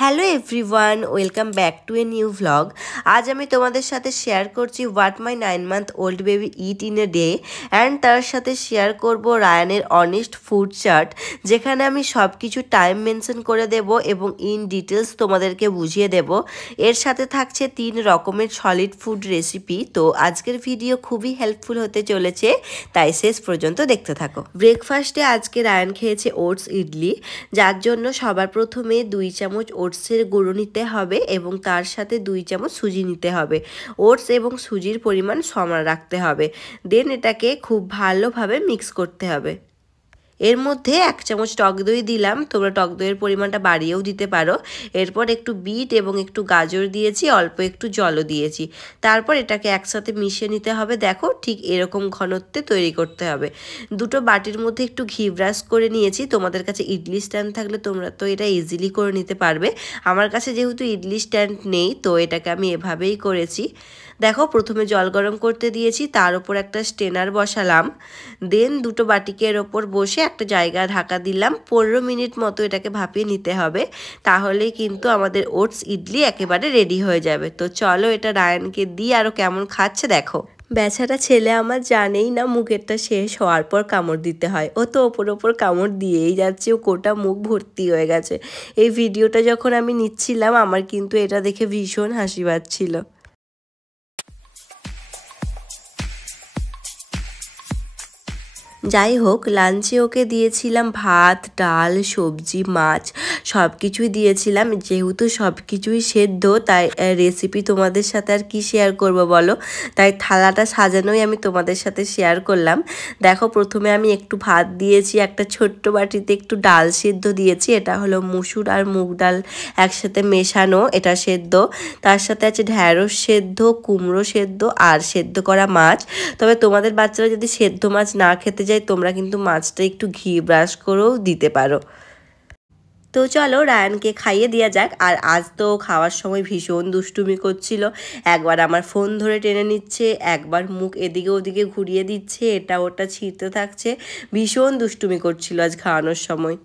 Hello everyone, welcome back to a new vlog. আজ আমি তোমাদের সাথে শেয়ার করছি what my 9 month old baby it in a day, and তার সাথে শেয়ার করব রায়ানের অনেস্ট ফুড চার্ট, যেখানে আমি সব কিছু টাইম মেনশন করে দেব এবং ইন ডিটেলস তোমাদেরকে বুঝিয়ে দেব। এর সাথে থাকছে 3 রকমের সলিড ফুড রেসিপি। তো আজকের ভিডিও খুবই হেল্পফুল হতে চলেছে, তাই শেষ পর্যন্ত দেখতে থাকো। ব্রেকফাস্টে আজকে রায়ান খেয়েছে ওটস ইডলি, যার জন্য সবার প্রথমে 2 চামচ ওটসের গুঁড়ো নিতে হবে এবং তার সাথে 2 চামচ সুজি নিতে হবে। ওটস এবং সুজির পরিমাণ সমান রাখতে হবে। দেন এটাকে খুব ভালোভাবে মিক্স করতে হবে। এর মধ্যে 1 চামচ টক দই দিলাম, তোমরা টক দইয়ের পরিমাণটা বাড়িয়েও দিতে পারো। এরপর একটু বিট এবং একটু গাজর দিয়েছি, অল্প একটু জলও দিয়েছি। তারপর এটাকে একসাথে মিশিয়ে নিতে হবে। দেখো ঠিক এরকম ঘনত্বে তৈরি করতে হবে। দুটো বাটির মধ্যে একটু ঘি ব্রাশ করে নিয়েছি। তোমাদের কাছে ইডলি স্ট্যান্ড থাকলে তোমরা তো এটা ইজিলি করে নিতে পারবে। আমার কাছে যেহেতু ইডলি স্ট্যান্ড নেই, তো এটাকে আমি এভাবেই করেছি। দেখো প্রথমে জল গরম করতে দিয়েছি, তার উপর একটা স্টেনার বসালাম। দেন দুটো বাটিকে এর ওপর বসে একটা জায়গা ঢাকা দিলাম। 15 মিনিট মতো এটাকে ভাপিয়ে নিতে হবে, তাহলেই কিন্তু আমাদের ওটস ইডলি একেবারে রেডি হয়ে যাবে। তো চলো এটা রায়ানকে দিই, আরও কেমন খাচ্ছে দেখো। বেচারা ছেলে আমার জানেই না মুখেরটা শেষ হওয়ার পর কামড় দিতে হয়। ও তো ওপর কামড় দিয়েই যাচ্ছে, ও কোটা মুখ ভর্তি হয়ে গেছে। এই ভিডিওটা যখন আমি নিচ্ছিলাম, আমার কিন্তু এটা দেখে ভীষণ হাসি পাচ্ছিল। যাই হোক, লাঞ্চে ওকে দিয়েছিলাম ভাত, ডাল, সবজি, মাছ, সব কিছুই দিয়েছিলাম। যেহেতু সব কিছুই সেদ্ধ, তাই রেসিপি তোমাদের সাথে আর কি শেয়ার করব বলো, তাই থালাটা সাজানোই আমি তোমাদের সাথে শেয়ার করলাম। দেখো প্রথমে আমি একটু ভাত দিয়েছি, একটা ছোট্ট বাটিতে একটু ডাল সেদ্ধ দিয়েছি। এটা হলো মুসুর আর মুগ ডাল একসাথে মেশানো, এটা সেদ্ধ। তার সাথে আছে ঢ্যাঁড়স সেদ্ধ, কুমড়ো সেদ্ধ আর সেদ্ধ করা মাছ। তবে তোমাদের বাচ্চারা যদি সেদ্ধ মাছ না খেতে যায়, তোমরা কিন্তু মাছটা একটু ঘি ব্রাশ করেও দিতে পারো। তো চলো রায়ানকে খাইয়ে দেওয়া যাক। আর আজ তো খাওয়ার সময় ভীষণ দুষ্টুমি করছিল। একবার আমার ফোন ধরে টেনে নিচ্ছে, একবার মুখ এদিকে ওদিকে ঘুরিয়ে দিচ্ছে, এটা ওটা ছিঁড়তে থাকছে। ভীষণ দুষ্টুমি করছিল আজ খাওয়ানোর সময়।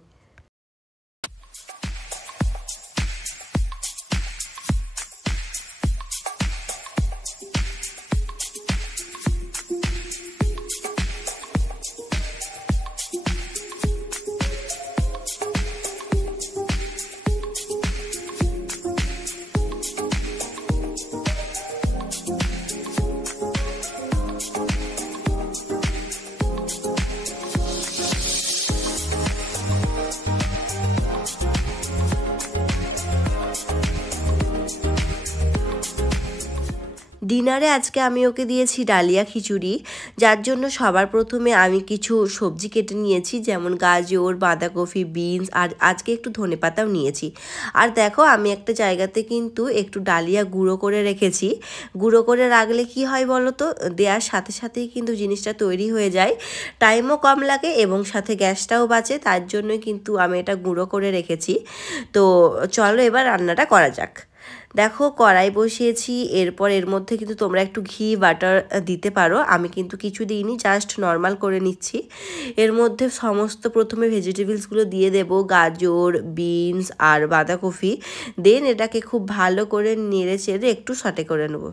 ডিনারে আজকে আমি ওকে দিয়েছি ডালিয়া খিচুড়ি, যার জন্য সবার প্রথমে আমি কিছু সবজি কেটে নিয়েছি, যেমন গাজর, বাঁধাকপি, বিনস আর আজকে একটু ধনেপাতাও নিয়েছি। আর দেখো আমি একটা জায়গাতে কিন্তু একটু ডালিয়া গুঁড়ো করে রেখেছি। গুঁড়ো করে রাখলে কি হয় বলো তো, দেওয়ার সাথে সাথেই কিন্তু জিনিসটা তৈরি হয়ে যায়, টাইমও কম লাগে এবং সাথে গ্যাসটাও বাঁচে। তার জন্যই কিন্তু আমি এটা গুঁড়ো করে রেখেছি। তো চলো এবার রান্নাটা করা যাক। দেখো কড়াই বসিয়েছি, এরপর এর মধ্যে কিন্তু তোমরা একটু ঘি বাটার দিতে পারো। আমি কিন্তু কিছু দিইনি, জাস্ট নর্মাল করে নিচ্ছি। এর মধ্যে সমস্ত প্রথমে ভেজিটেবলসগুলো দিয়ে দেব, গাজর, বিনস আর বাঁধাকপি। দেন এটাকে খুব ভালো করে নেড়ে চেড়ে একটু সটে করে নেবো।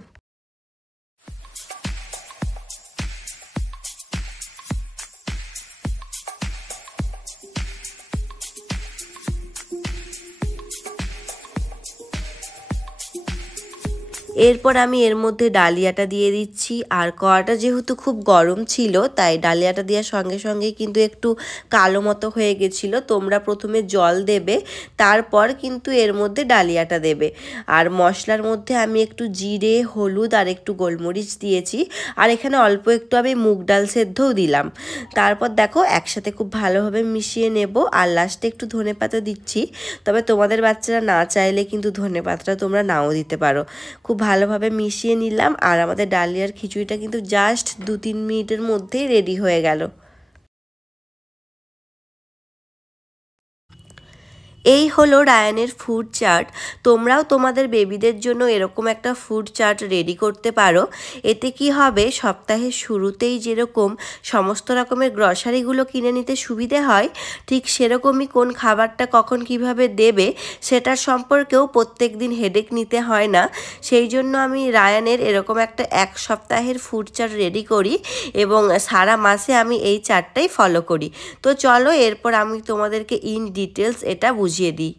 এরপর আমি এর মধ্যে ডালিয়াটা দিয়ে দিচ্ছি। আর কড়াটা যেহেতু খুব গরম ছিল, তাই ডালিয়াটা দেওয়ার সঙ্গে সঙ্গে কিন্তু একটু কালো মতো হয়ে গেছিলো। তোমরা প্রথমে জল দেবে, তারপর কিন্তু এর মধ্যে ডালিয়াটা দেবে। আর মশলার মধ্যে আমি একটু জিরে, হলুদ আর একটু গোলমরিচ দিয়েছি। আর এখানে অল্প একটু আমি মুগ ডাল সেদ্ধও দিলাম। তারপর দেখো একসাথে খুব ভালোভাবে মিশিয়ে নেব। আর লাস্টে একটু ধনেপাতা দিচ্ছি, তবে তোমাদের বাচ্চারা না চাইলে কিন্তু ধনেপাতাটা তোমরা নাও দিতে পারো। খুব ভালোভাবে মিশিয়ে নিলাম, আর আমাদের ডালিয়ার খিচুড়িটা কিন্তু জাস্ট 2-3 মিনিটের মধ্যেই রেডি হয়ে গেল। এই হলো রায়ানের ফুড চার্ট। তোমরাও তোমাদের বেবিদের জন্য এরকম একটা ফুড চার্ট রেডি করতে পারো। এতে কি হবে, সপ্তাহের শুরুতেই যেরকম সমস্ত রকমের গ্রসারিগুলো কিনে নিতে সুবিধে হয়, ঠিক সেরকমই কোন খাবারটা কখন কিভাবে দেবে সেটার সম্পর্কেও প্রত্যেক দিন হেডেক নিতে হয় না। সেই জন্য আমি রায়ানের এরকম একটা এক সপ্তাহের ফুড চার্ট রেডি করি এবং সারা মাসে আমি এই চার্টটাই ফলো করি। তো চলো এরপর আমি তোমাদেরকে ইন ডিটেলস এটা বুঝিয়ে দিই।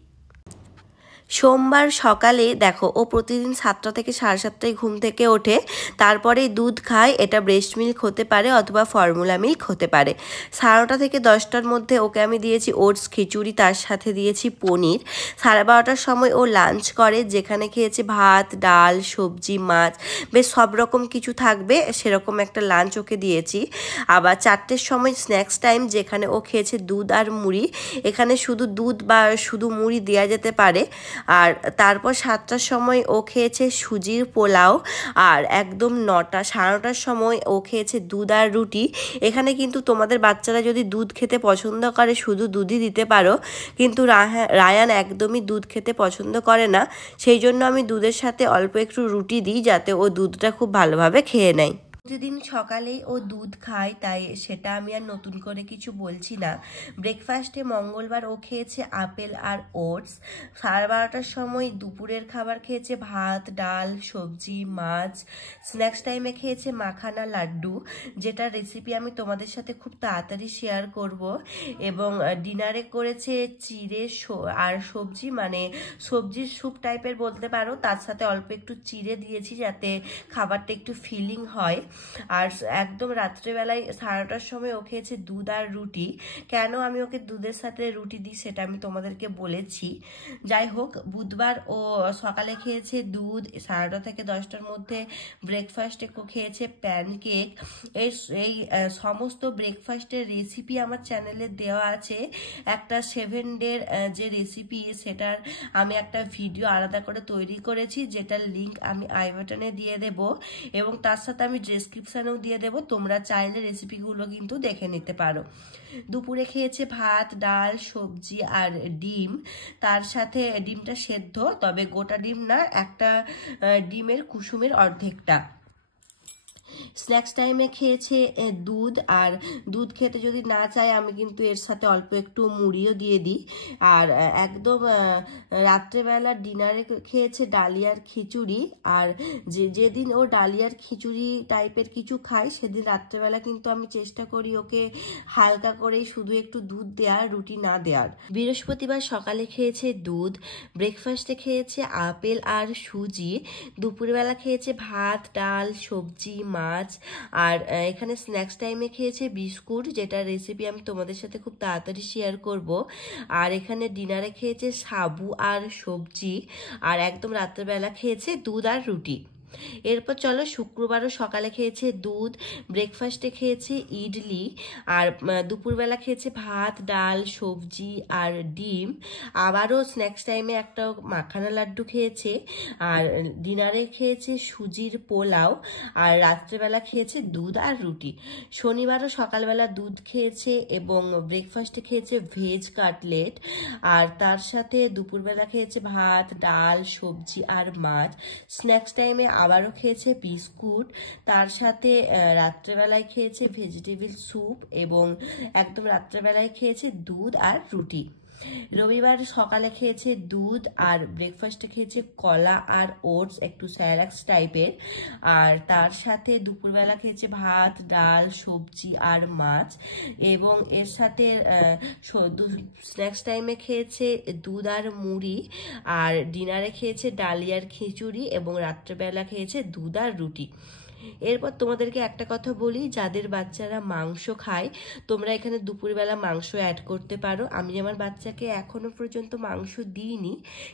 সোমবার সকালে দেখো, ও প্রতিদিন 7টা থেকে 7:30টায় ঘুম থেকে ওঠে, তারপরে দুধ খায়। এটা ব্রেস্ট মিল্ক হতে পারে অথবা ফর্মুলা মিল্ক হতে পারে। 9:30 থেকে 10টার মধ্যে ওকে আমি দিয়েছি ওটস খিচুড়ি, তার সাথে দিয়েছি পনির। 12:30টার সময় ও লাঞ্চ করে, যেখানে খেয়েছে ভাত, ডাল, সবজি, মাছ, বেশ সব রকম কিছু থাকবে সেরকম একটা লাঞ্চ ওকে দিয়েছি। আবার 4টের সময় স্ন্যাক্স টাইম, যেখানে ও খেয়েছে দুধ আর মুড়ি। এখানে শুধু দুধ বা শুধু মুড়ি দেওয়া যেতে পারে। আর তারপর 7টার সময় ও খেয়েছে সুজির পোলাও। আর একদম 9:30টার সময় ও খেয়েছে দুধ আর রুটি। এখানে কিন্তু তোমাদের বাচ্চারা যদি দুধ খেতে পছন্দ করে শুধু দুধই দিতে পারো, কিন্তু রায়ান একদমই দুধ খেতে পছন্দ করে না। সেই জন্য আমি দুধের সাথে অল্প একটু রুটি দিই, যাতে ও দুধটা খুব ভালোভাবে খেয়ে নেয়। প্রতিদিন সকালেই ও দুধ খায়, তাই সেটা আমি আর নতুন করে কিছু বলছি না। ব্রেকফাস্টে মঙ্গলবার ও খেয়েছে আপেল আর ওটস। 12:30টার সময় দুপুরের খাবার খেয়েছে ভাত, ডাল, সবজি, মাছ। স্ন্যাক্স টাইমে খেয়েছে মাখানা লাড্ডু, যেটা রেসিপি আমি তোমাদের সাথে খুব তাড়াতাড়ি শেয়ার করব। এবং ডিনারে করেছে চিড়ে আর সবজি, মানে সবজির স্যুপ টাইপের বলতে পারো, তার সাথে অল্প একটু চিড়ে দিয়েছি যাতে খাবারটা একটু ফিলিং হয়। আর একদম রাত্রেবেলায় 9:30টার সময় ও খেয়েছে দুধ আর রুটি। কেন আমি ওকে দুধের সাথে রুটি দিই সেটা আমি তোমাদেরকে বলেছি। যাই হোক, বুধবার ও সকালে খেয়েছে দুধ। 9:30 থেকে 10টার মধ্যে ব্রেকফাস্টে খেয়েছে প্যানকেক। এই সমস্ত ব্রেকফাস্টের রেসিপি আমার চ্যানেলে দেওয়া আছে। একটা 7 ডের যে রেসিপি, সেটার আমি একটা ভিডিও আলাদা করে তৈরি করেছি, যেটার লিঙ্ক আমি আই বাটনে দিয়ে দেব এবং তার সাথে আমি ডেসক্রিপশনেও দিয়ে দেব। তোমরা চাইলে রেসিপিগুলো কিন্তু দেখে নিতে পারো। দুপুরে খেয়েছে ভাত, ডাল, সবজি আর ডিম। তার সাথে ডিমটা সেদ্ধ, তবে গোটা ডিম না, একটা ডিমের কুসুমের অর্ধেকটা। স্ন্যাক্স টাইমে খেয়েছে দুধ। আর দুধ খেতে যদি না চায় আমি কিন্তু এর সাথে অল্প একটু মুড়িও দিয়ে দিই। আর একদম রাত্রেবেলা ডিনারে খেয়েছে ডালিয়ার খিচুড়ি। আর যেদিন ও ডালিয়ার খিচুড়ি টাইপের কিছু খায়, সেদিন রাত্রেবেলা কিন্তু আমি চেষ্টা করি ওকে হালকা করেই শুধু একটু দুধ দেওয়ার, রুটি না দেওয়ার। বৃহস্পতিবার সকালে খেয়েছে দুধ। ব্রেকফাস্টে খেয়েছে আপেল আর সুজি। দুপুরবেলা খেয়েছে ভাত, ডাল, সবজি, মাছ। আর এখানে স্ন্যাক্স টাইমে খেয়েছে বিস্কুট, যেটা রেসিপি আমি তোমাদের সাথে খুব তাড়াতাড়ি শেয়ার করব। আর এখানে ডিনারে খেয়েছে সাবু আর সবজি। আর একদম রাত্রেবেলা খেয়েছে দুধ আর রুটি। এরপর চলো, শুক্রবারও সকালে খেয়েছে দুধ। ব্রেকফাস্টে খেয়েছে ইডলি। আর দুপুরবেলা খেয়েছে ভাত, ডাল, সবজি আর ডিম। আবারও স্ন্যাক্স টাইমে একটা মাখানা লাড্ডু খেয়েছে। আর ডিনারে খেয়েছে সুজির পোলাও। আর রাত্রেবেলা খেয়েছে দুধ আর রুটি। শনিবারও সকালবেলা দুধ খেয়েছে এবং ব্রেকফাস্টে খেয়েছে ভেজ কাটলেট। আর তার সাথে দুপুরবেলা খেয়েছে ভাত, ডাল, সবজি আর মাছ। স্ন্যাক্স টাইমে আবারও খেয়েছে বিস্কুট। তার সাথে রাত্রেবেলায় খেয়েছে ভেজিটেবল স্যুপ এবং একদম রাত্রেবেলায় খেয়েছে দুধ আর রুটি। রবিবার সকালে খেয়েছে দুধ আর ব্রেকফাস্টে খেয়েছে কলা আর ওটস, একটু স্যালাক্স টাইপের। আর তার সাথে দুপুরবেলা খেয়েছে ভাত, ডাল, সবজি আর মাছ এবং এর সাথে স্ন্যাক্স টাইমে খেয়েছে দুধ আর মুড়ি। আর ডিনারে খেয়েছে ডালিয়ার খিচুড়ি এবং রাত্রেবেলা খেয়েছে দুধ আর রুটি। এরপর তোমাদেরকে একটা কথা বলি, যাদের বাচ্চারা মাংস খায় তোমরা এখানে দুপুরবেলা মাংস অ্যাড করতে পারো। আমি আমার বাচ্চাকে এখনো পর্যন্ত মাংস দিইনি,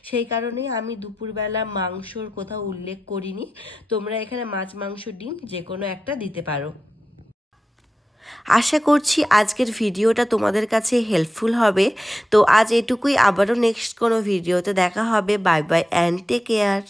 সেই কারণে আমি দুপুরবেলা মাংসর কোথাও উল্লেখ করিনি। তোমরা এখানে মাছ, মাংস, ডিম যে কোনো একটা দিতে পারো। আশা করছি আজকের ভিডিওটা তোমাদের কাছে হেল্পফুল হবে। তো আজ এটুকুই, আবারও নেক্সট কোনো ভিডিওতে দেখা হবে। Bye bye and take care.